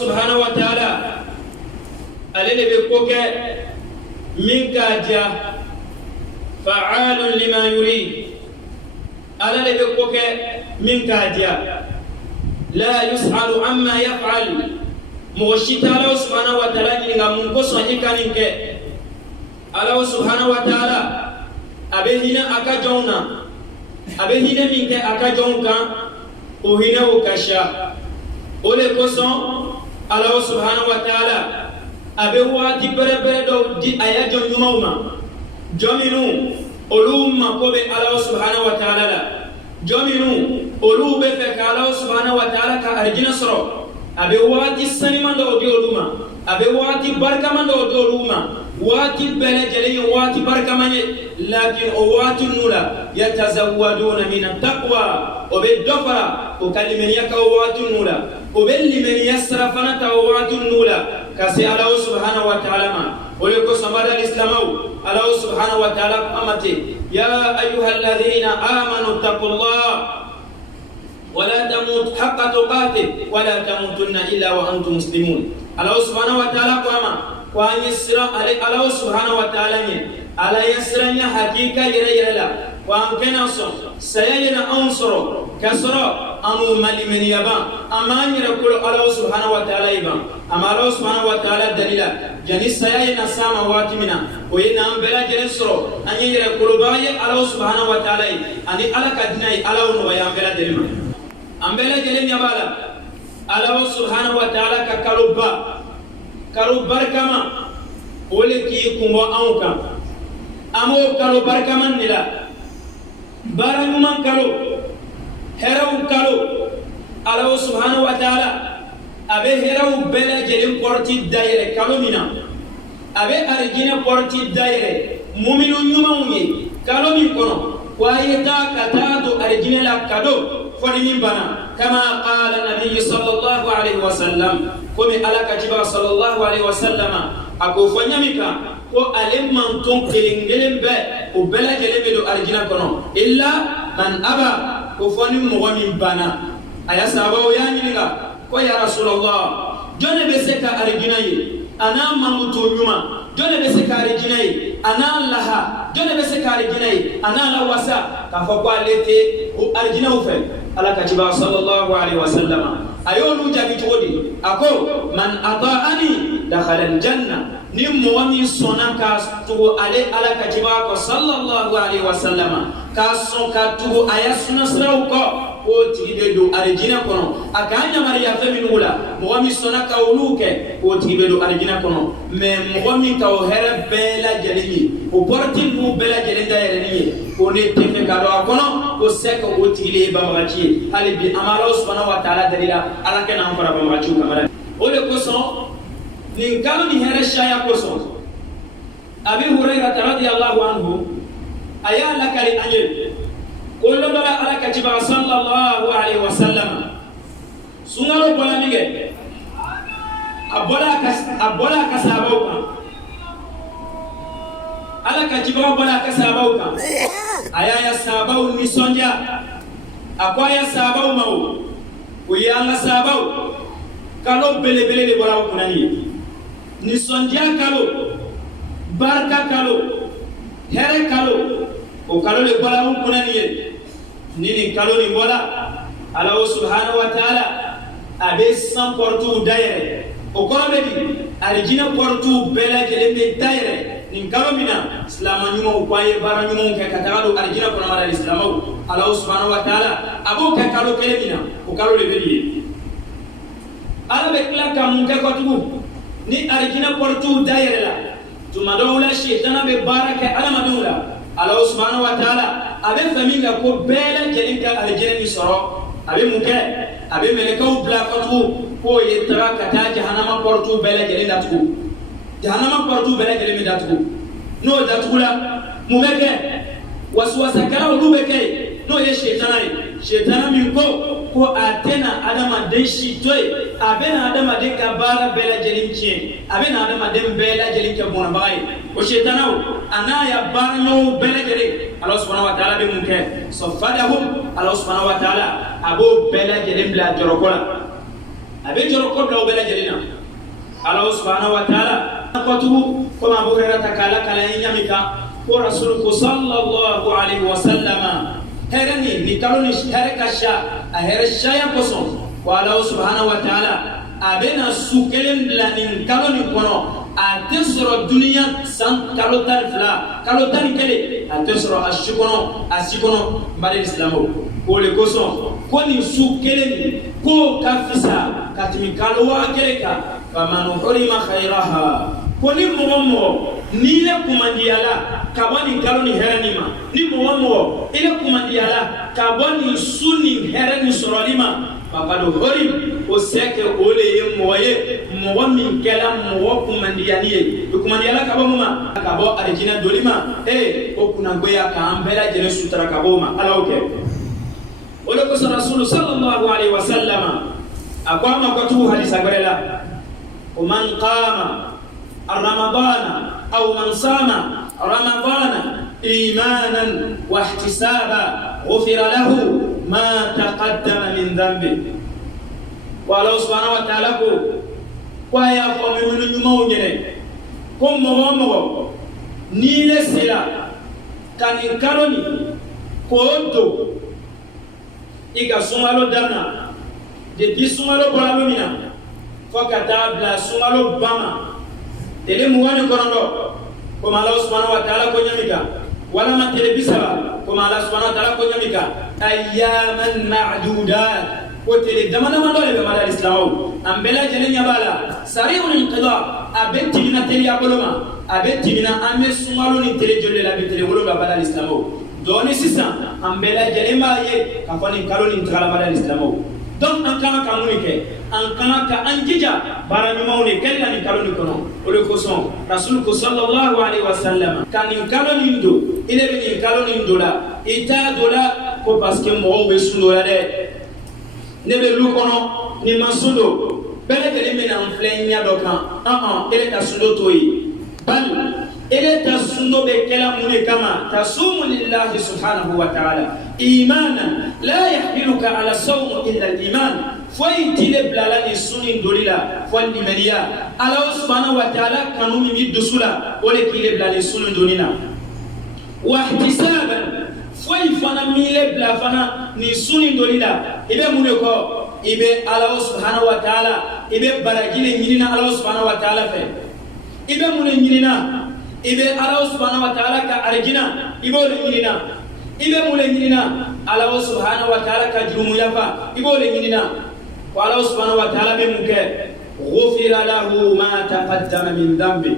subhanahu wa ta'ala alele be koke min kaja fa'alun lima yurid alele be koke min kaja la yus'alu amma yaf'al moshita Allah subhanahu wa ta'ala ni ngamun ko so hikaninke Allah subhanahu wa ta'ala abe hina aka jonna abe hina minke aka jonka o hina o kasha ole koson Allah subhanahu wa ta'ala abe wati bere do di aya jon nyuma jominu olumma ko be Allah subhanahu wa ta'ala la jominu olu be fe ka Allah subhanahu wa ta'ala ka arjina soro abe wati sanima do di oluma abe wati barkama do oluma wati bele jeli wati barkamanye lakin o wati nula yatazawwaduna min at-taqwa o be dofara o kalimeni yaka wati nula o be limeni yasrafana ta wati nula kasi Allah subhanahu wa ta'ala ma ole ko samada al-islamu Allah subhanahu wa ta'ala amati ya ayyuhalladhina amanu taqullaha ولا تموت حق تقاته ولا تموتن إلا وأنتم مسلمون الله سبحانه وتعالى قام وأن يسر على الله سبحانه وتعالى على يسرني حقيقة يرى وأن كان سيجنا أنصر كسر أنو مالي من يبا أما يركل الله سبحانه وتعالى يبا أما الله سبحانه وتعالى دليلا جني سيجنا سام واتمنا وين بلا جنسر أن يركل باي الله سبحانه وتعالى أني على كدناي الله نويا بلا دليلا ambele jelen yabala Allah subhanahu wa ta'ala ka kalu barkama ole ki kungo anka amo kalu barkaman nila baranuman kalu heraw kalu Allah subhanahu wa ta'ala abe heraw bela jelen porti daire kalu mina abe arjina porti daire mu'minun nyumawnye kalu min kono wayeta katado arjina la kado فنين بنا كما قال النبي صلى الله عليه وسلم كم على كتب صلى الله عليه وسلم أكو فنيمك كو ألم من تون كلينجلم به وبلا جلم دو أرجنا كنو إلا من أبى كو فنيم مغمين بنا أيا سابو يعني لغا كو يا رسول الله جون بسكا أرجنا أنا ممتو نيوما جون بسكا أرجنا أنا لها جون بسكا أرجنا أنا لواسا كفوا لتي أرجنا وفي ala katiba sallallahu alaihi wasallam ayolu jabi todi ako man ata'ani dakhala aljanna nim muwami sonaka tu ale ala katiba ko sallallahu alaihi wasallam ka son ka tu ayasuna srawko ko tibe do arjina kono akanya mariya feminula muwami sonaka uluke ko tibe do arjina kono me muwami ka o here bela jalimi o porti mu bela jalenda yereni ko ne tefe ka do kono ko seko o tigile bamagachi hali bi amara subhanahu wa ta'ala dalila ala kana amfara bamagachi kamara ole ko son nin kanu ni here shaya ko son abi hurairah radhiyallahu anhu aya lakali anyel kullu bala ala katiba sallallahu alaihi wasallam sungalo bola mige abola kasabauka ala katiba bola kasabauka aya ya sabau ni sonja akwaya sabau mau uyanga sabau kalo bele de bola kunani ni sonja kalo barka kalo here kalo o kalo le bola kunani nini kalo ni bola Allah subhanahu wa ta'ala abe san portu daire o kono bedi arjina portu bela jelende daire nin kalo mina islama nyuma ukwaye bara nyuma ke katalo arjina kono mara islama Allah subhanahu wa ta'ala abo ka kalo kele mina o kalo le bedi ala be kla kam ke kotu ni arjina portu daire la tuma dawla shaytana be baraka ala madula Allah subhanahu wa ta'ala abe faminga ko bela jelinka arjina ni soro abe muke abe melekau bla kotu ko yetra kata jahannama portu bela jelinda tu jahannama portu bela jelinda tu no datula mumeke waswasa kala ulubeke no ye shaytana min ko atena adama den shitoy abena adama den kabara bela jelinche abena adama den bela jelinke bona bay o shaytana ana ya barno bela jelin Allah subhanahu wa ta'ala be munke so fadahum Allah subhanahu wa ta'ala abo bela jelin bla jorokola abe joro ko do bela jelina Allah subhanahu wa ta'ala ko tu ko ma bo rera takala kala nyamika ko rasul ko sallallahu alaihi wasallam herani ni kaloni herekasha ahereshaya koson ko Allah subhanahu wa ta'ala abena sukelem blanin kaloni kono atesoro dunia san kalotan fla kalotan kele atesoro asikono mbale islamo ko le koson ko ni sukelem ko kafisa katimi kalwa keleka faman hurima khairaha ko ni momo ni le kumandiala kabani kaloni heranima ni momo ile kumandiala kabani sunni herani soralima fakado horim o seke ole ye moye min kala mo kumandiyaniye kumandiyala kaboma kabo arjina dolima o kuna goya ka ambela jene sutra kaboma alawke ole ko rasul sallallahu alaihi wasallam akwama ko tu hadisa gorela o man qama ramadana aw man sama ramadana imanan wa ihtisaba ghufira lahu ما تقدم من ذنبه والله سبحانه وتعالى ko ya ko mi nyumaw nyene ko mo ni le sila kan karoni ko to iga sumalo dana de bi sumalo bolalo mina ko kata bla sumalo bama tele muwani konondo ko Allah subhanahu wa ta'ala ko nyamika wala ma tele bisaba ko Allah subhanahu wa ta'ala ko nyamika ayyaman ma'dudat ko tele damana mandole be mala islamu ambela jene nyabala sari'ul inqida abeti mina tele aboloma abeti mina ame sumalo ni tele jolle la betele wolo ba mala islamu doni sisa ambela jene maye ka fani kaloni ntala mala islamu donc an kana ka munike an kana ka anjija barani mawni kella ni kaloni kono ole ko son rasul ko sallallahu alaihi wasallam kan ni kaloni ndo ile be ni kaloni ndo la ita dola ko parce que mo be sundo la de ne be lu kono ni masundo bele kele mena en flenya dokan ele ta sundo toyi bal ele ta sundo be kala mune kama tasumu lillahi subhanahu wa ta'ala imanan la yahmiluka ala sawm illa al-iman foyti le blala ni sunin dolila fal imaniya ala subhanahu wa ta'ala kanumi mi dusula ole kile blala sunin dolina wa ihtisaban foy fana mile bla fana ni sunin dolila ibe mune ko ibe Allah subhanahu wa ta'ala ibe barajile nyina Allah subhanahu wa ta'ala fe ibe mune nyina ibe Allah subhanahu wa ta'ala ka arjina ibe ole nyina ibe mune nyina Allah subhanahu wa ta'ala ka jurumu yafa ibe ole nyina wa Allah subhanahu wa ta'ala be muke ghufira lahu ma taqaddama min dhanbi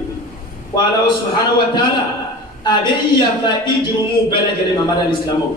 wa Allah subhanahu wa ta'ala abeya fa ijrumu belagele mamada islamo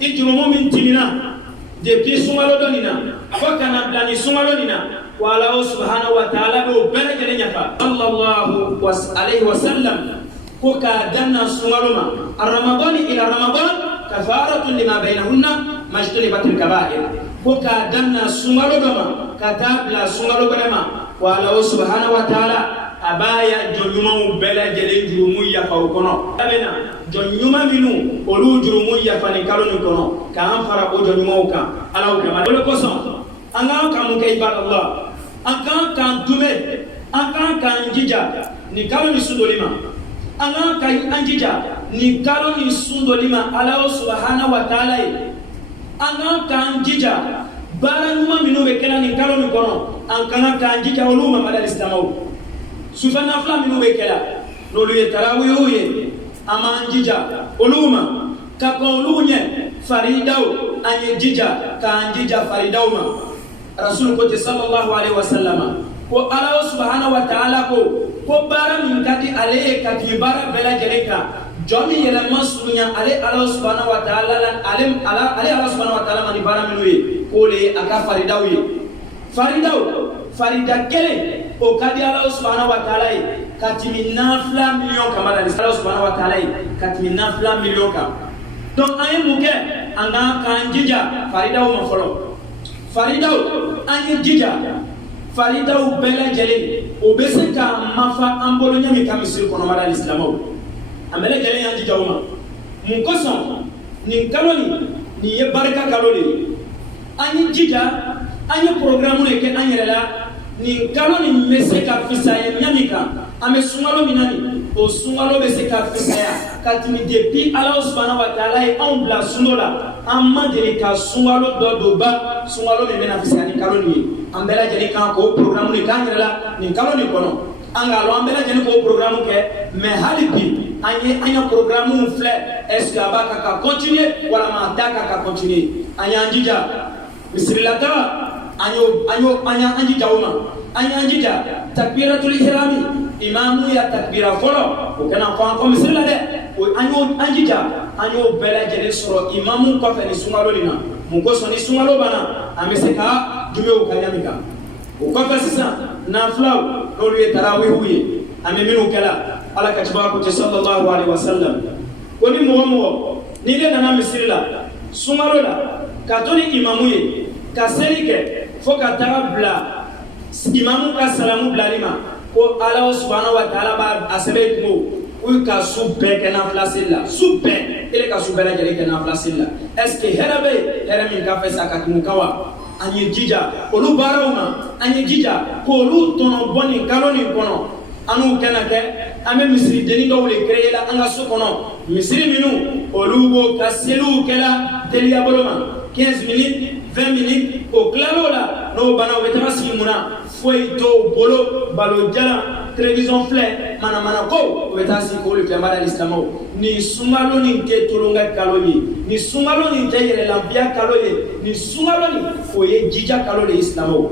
ijrumu min timina de pisumalo donina fakana blani sumalo nina wa Allah subhanahu wa ta'ala be belagele nyafa sallallahu alaihi wasallam ko ka danna sumaluma ar-ramadan ila ramadan kafaratun lima bainahunna majtanibatul kaba'ir ko ka danna sumalo doma katabla sumalo balama wa Allah subhanahu wa ta'ala abaya jonyuma bela jele jurumu ya fa kono abena jonyuma minu olu jurumu ya fa ni kaloni kono ka an fara ko jonyuma ka ala ko ma dole ko son an ga ka mun kay bar Allah an kan dume an kan jija ni kaloni sundolima an ka an jija ni kaloni sundolima ala subhanahu wa ta'ala an kan jija bara nyuma minu be kala ni kaloni kono an kan jija olu ma mala islamaw sufana fla minu be kala lolu ye tarawih ye amanjija uluma ka ko lunye faridau anye jija ka anjija faridau ma rasul ko sallallahu alaihi wasallam ko Allah subhanahu wa ta'ala ko bara min kati ale kati bara bela jereka jomi yela masunya ale Allah subhanahu wa ta'ala lan alim ala ale Allah subhanahu wa ta'ala mani bara minu ye ko le aka faridau ye farida kele o kadi Allah subhanahu wa ta'ala katimi nafla million kamala Allah subhanahu wa ta'ala katimi nafla million ka donc ayi muke anga kanjija farida o mafolo farida anye jija farida o bela jele o bese ka mafa ambolo nyami kamisir kono mala islamo amele jele anje jawma mun koson ni kaloni ni ye baraka kaloli anye jija anye programme ne ke anyela ni kalo ni mese ka fisaya nyamika ame sungalo minani o sungalo bese ka fisaya katini depuis Allah subhanahu wa ta'ala e on bla sungola amma de ka sungalo do ba sungalo me na fisaya ni kalo ni ambela jeni kan ko programme ni kanyela ni kalo ni kono anga lo ambela jeni ko programme ke me halibi anya programme fle est-ce que abaka ka continuer wala ma daka ka continuer anya njija bismillah anya anjija uma anya anjija takbiratul ihrami imamu ya takbira folo o kana ko misila de o anjija anyo bela jere soro imamu ko fe ni sungalo lina mun ko so ni sungalo bana ameseka jume o kanyamika o ko fe sisa na flaw no liye tarawih huye ameminu kala ala katiba ko sallallahu alaihi wasallam ko ni mo ni le nana misila sungalo la katoni imamu ye kaserike foka tabla imamu ka salamu blalima ko Allah subhanahu wa ta'ala ba asebe mo u ka subbe kana flasilla subbe ele ka subbe la jere kana flasilla est ce que herabe min ka fesa ka mukawa anye jija olu barawma anye jija ko lu tono boni kaloni kono anu kana ke ame misri deni do le créer la anga so kono misri minu olu bo ka selu kala delia boloma 15 minutes 20 minutes au claro là no bana wetama simuna foi to bolo balo jala télévision flé mana ko wetasi ko le famara listamo ni sungalo ni te tolonga kaloyi ni sungalo ni te yele la bia kaloyi ni sungalo ni foye jija kalole islamo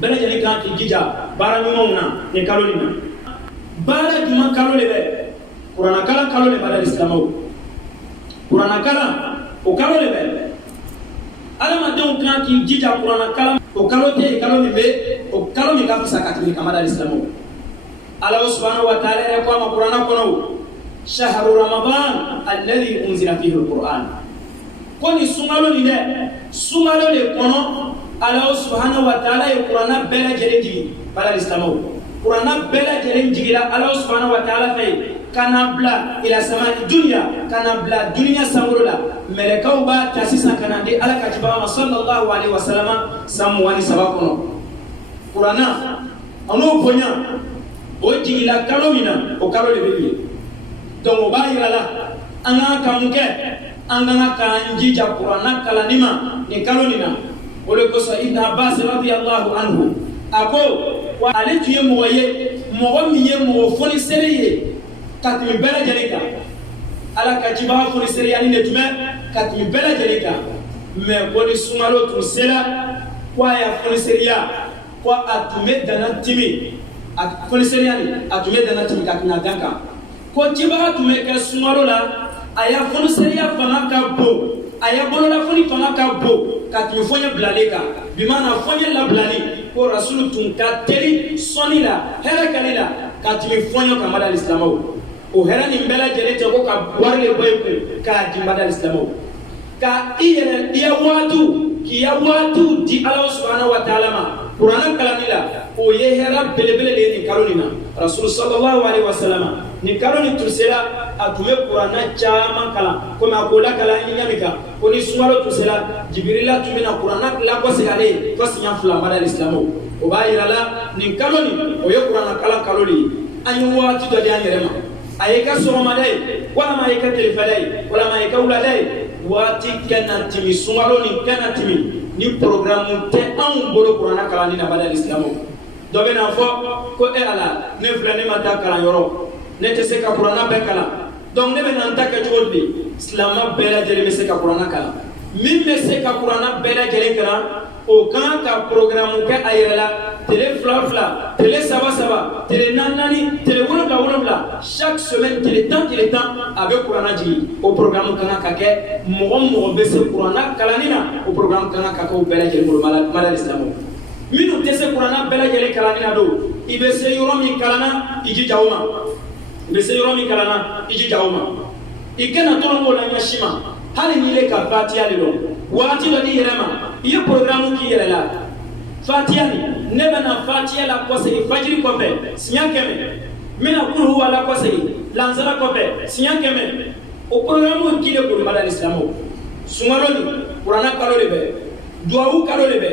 bela jeni kan ki jija bara nyumona ni kaloli na bara dima kalole be qur'ana kala kalole bala islamo qur'ana kala o kalole be alama don kan ki jija qur'ana kala o kalote kalo mi be o kalo mi ka fisa katini kamada islamo Allah subhanahu wa ta'ala ya kwa qur'ana kono shahru ramadan alladhi unzila fihi alquran koni sungalo ni de sungalo le kono Allah subhanahu wa ta'ala ya qur'ana bela jereji bala islamo qur'ana bela jereji la Allah subhanahu wa ta'ala fay kanabla ila samani dunya kanabla dunya samurula melekau ba tasisa kanande ala katiba sallallahu alaihi wasallam samwani sabakono qur'ana ano ponya o jigila kalomina o kalole bibi donc ba yirala anga kamuke anga kanjija qur'ana kalanima ni kalonina ole ko sa ibn abbas radiyallahu anhu ako wa alituye moye mo miye mo foni seriye katimi bela jerika ala kajiba foni seriya ni netume katimi bela jerika me boni sumalo tu sera kwa ya foni seriya kwa atume dana timi at foni seriya ni atume dana timi katina danka ko jiba atume ka sumalo la aya foni seriya fanga ka bo aya bolo la foni fanga ka bo katimi fonya blaleka bimana fonya la blali ko rasul tun ka teli sonila hera kanila katimi fonya kamada islamo o hera ni mbela jere to ko ka warle boyko ka di madal islamo ka iyere dia watu ki ya watu di Allah subhanahu wa ta'ala ma qur'an kalamila o ye hera belebele le ni karolina rasul sallallahu alaihi wasallam ni karoni tusela atume qur'ana chama kala ko ma ko la kala ni ngamika ko ni sumalo tusela jibrila tumina qur'ana la ko segale ko sinya fula madal islamo o bayirala ni karoni o ye qur'ana kala kaloli anyu watu do dia nyerema ayeka soromadai wala maika telefadai wala maika uladai wati kana timi sungalo ni kana timi ni programme te an bolo qur'ana kala ni na badal islamo do be na fo ko ala ne flane mata kala yoro ne te se ka qur'ana be kala donc ne be nan ta ka jodi islama be la jere be se ka qur'ana kala min be se ka qur'ana be la jere kala o kan ka programme ke ayela télé fla télé saba télé nanani télé wala chaque semaine télé temps avec qur'ana ji au programme kana kake mo be se qur'ana kalanina au programme kana kake o bela jere mala islamo minu tese qur'ana bela jere kalanina do ibe se yoromi kalana iji jawma ibe se yoromi kalana iji jawma ikena tono mo la nyashima hali nile ka fatiha lelo wati do di yerema iyo programme ki yerela fatiha ni nebana fatiha la kose fajiri kope sinyakeme mina kulu huwa la kose lanzara kope sinyakeme o programme ki le ko madal islamo sumaroni qur'ana kalole be duau kalole be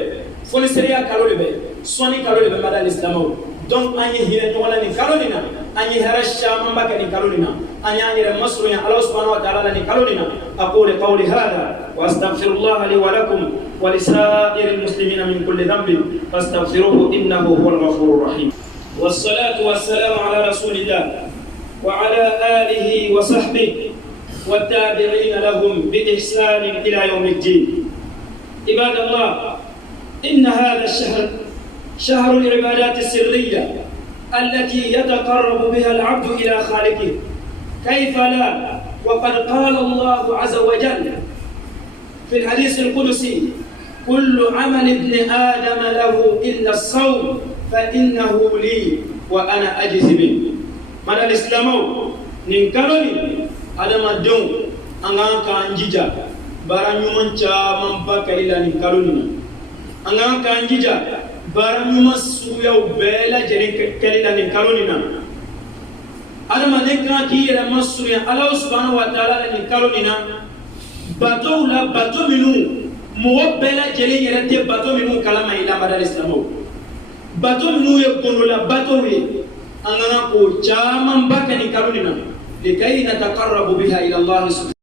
foli seria kalo le be soni kalo le be madal islamo donc anye hire no wala ni kalo ni na anye harasha mamba ka ni kalo ni na anye anye masru ya Allah subhanahu wa ta'ala ni kalo ni na aqulu qawli hada wa astaghfirullah li wa lakum wa lisa'iril muslimina min kulli dhanbin fastaghfiruhu innahu huwal ghafurur rahim والصلاة والسلام على رسول الله وعلى آله وصحبه والتابعين لهم بإحسان إلى يوم الدين. عباد الله، إن هذا الشهر شهر العبادات السرية التي يتقرب بها العبد إلى خالقه، كيف لا وقد قال الله عز وجل في الحديث القدسي: كل عمل ابن آدم له إلا الصوم فإنه لي وأنا أجزي به. من الإسلام نكالوني على ما دون أنغان كانجيجا بارانيومان من باكا إلا نكالوني أنغان كانجيجا بارانيومان سويا وبيلا جرين كاليلا نكالوني على ما نكنا كي رما سويا الله سبحانه وتعالى نكالوني باتو لا باتو منو موبيلا جرين يرتي باتو منو كلام إلا مدى الإسلام bato minu ye kondola bato ye angana ko chaman bakani karunina likay nataqarrabu biha ila Allah subhanahu